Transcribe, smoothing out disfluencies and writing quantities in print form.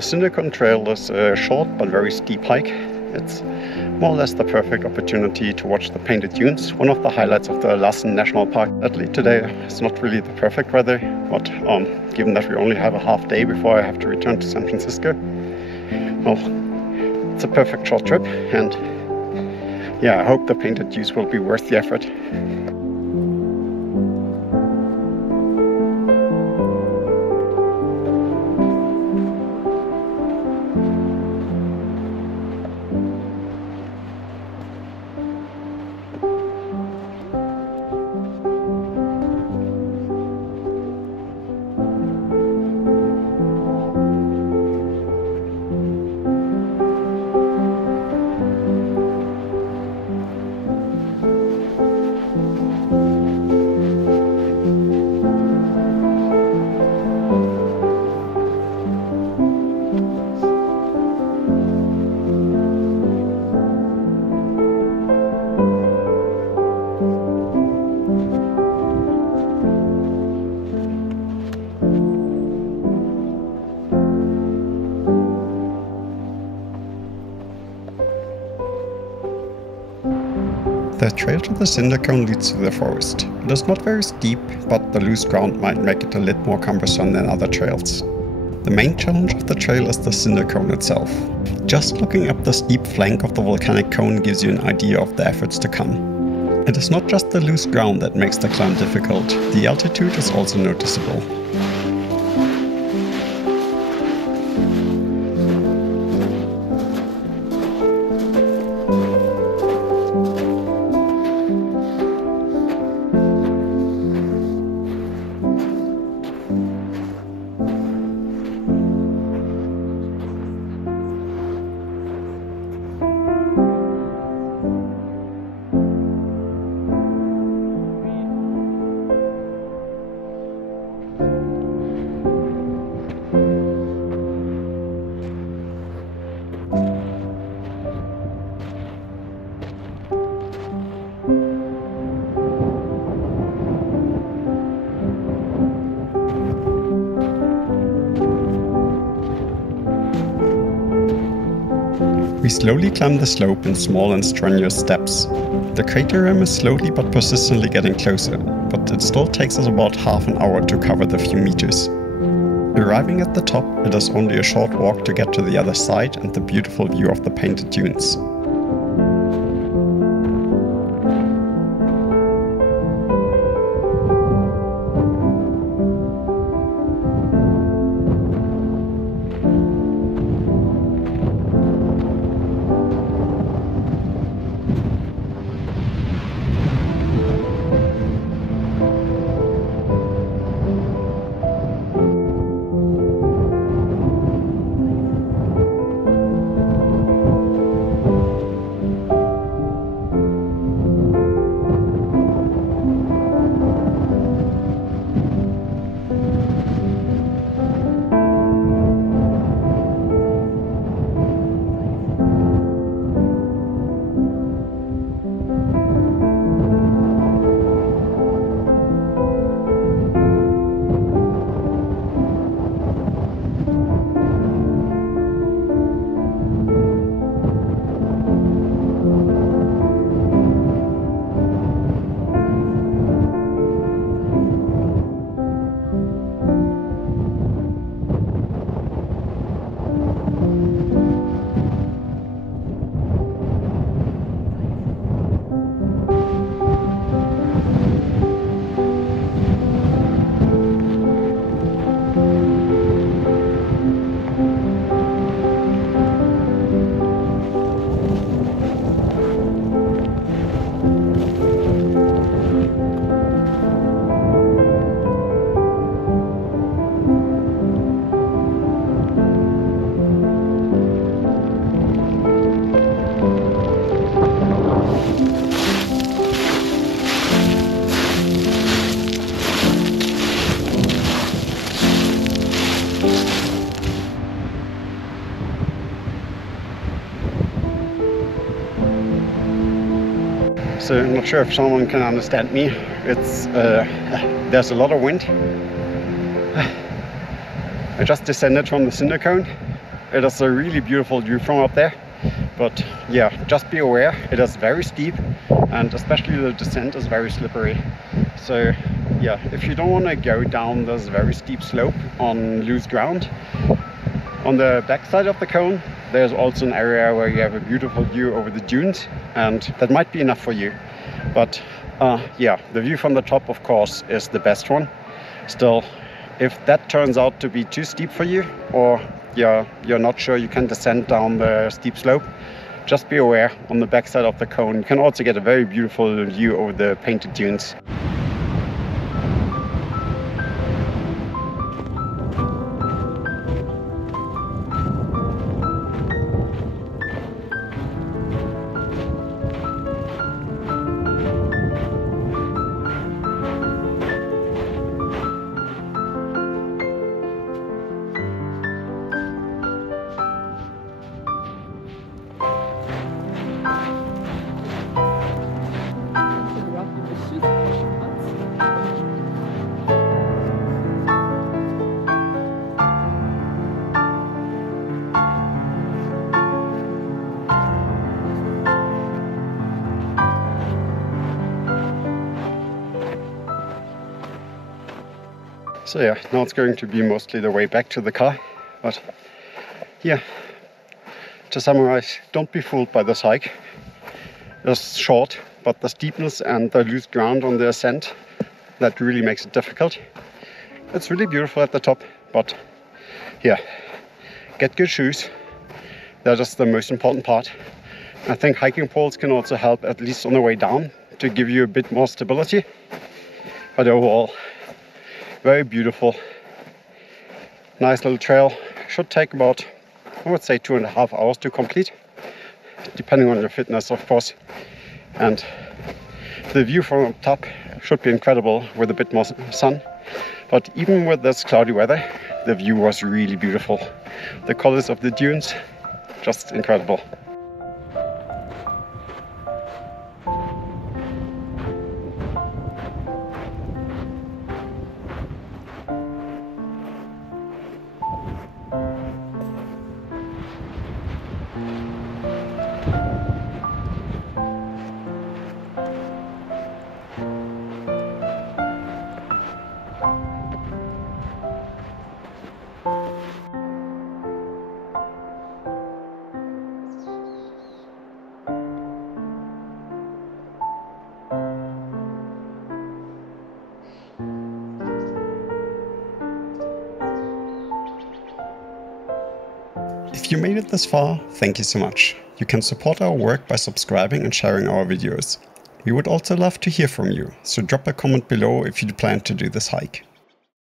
The cinder-cone trail is a short but very steep hike. It's more or less the perfect opportunity to watch the painted dunes, one of the highlights of the Lassen National Park. Sadly, today it's not really the perfect weather, but given that we only have a half day before I have to return to San Francisco, well, it's a perfect short trip, and yeah, I hope the painted dunes will be worth the effort. The trail to the cinder-cone leads to the forest. It is not very steep, but the loose ground might make it a little more cumbersome than other trails. The main challenge of the trail is the cinder-cone itself. Just looking up the steep flank of the volcanic cone gives you an idea of the efforts to come. It is not just the loose ground that makes the climb difficult, the altitude is also noticeable. We slowly climb the slope in small and strenuous steps. The crater rim is slowly but persistently getting closer, but it still takes us about half an hour to cover the few meters. Arriving at the top, it is only a short walk to get to the other side and the beautiful view of the painted dunes. So I'm not sure if someone can understand me. It's there's a lot of wind. I just descended from the cinder cone It is a really beautiful view from up there. But yeah, just be aware, it is very steep, and especially the descent is very slippery. So yeah, if you don't want to go down this very steep slope on loose ground, on the back side of the cone, there's also an area where you have a beautiful view over the dunes, and that might be enough for you. But yeah, the view from the top, of course, is the best one. Still, if that turns out to be too steep for you, or yeah, you're not sure you can descend down the steep slope, just be aware, on the back side of the cone you can also get a very beautiful view over the painted dunes. So yeah, now it's going to be mostly the way back to the car. But yeah, to summarize, don't be fooled by this hike. It's short, but the steepness and the loose ground on the ascent, that really makes it difficult. It's really beautiful at the top, but yeah, get good shoes. That is the most important part. I think hiking poles can also help, at least on the way down, to give you a bit more stability. But overall, very beautiful, nice little trail. Should take about, I would say, 2.5 hours to complete, depending on your fitness, of course. And the view from up top should be incredible with a bit more sun. But even with this cloudy weather, the view was really beautiful. The colors of the dunes, just incredible. If you made it this far, thank you so much. You can support our work by subscribing and sharing our videos. We would also love to hear from you, so drop a comment below if you plan to do this hike.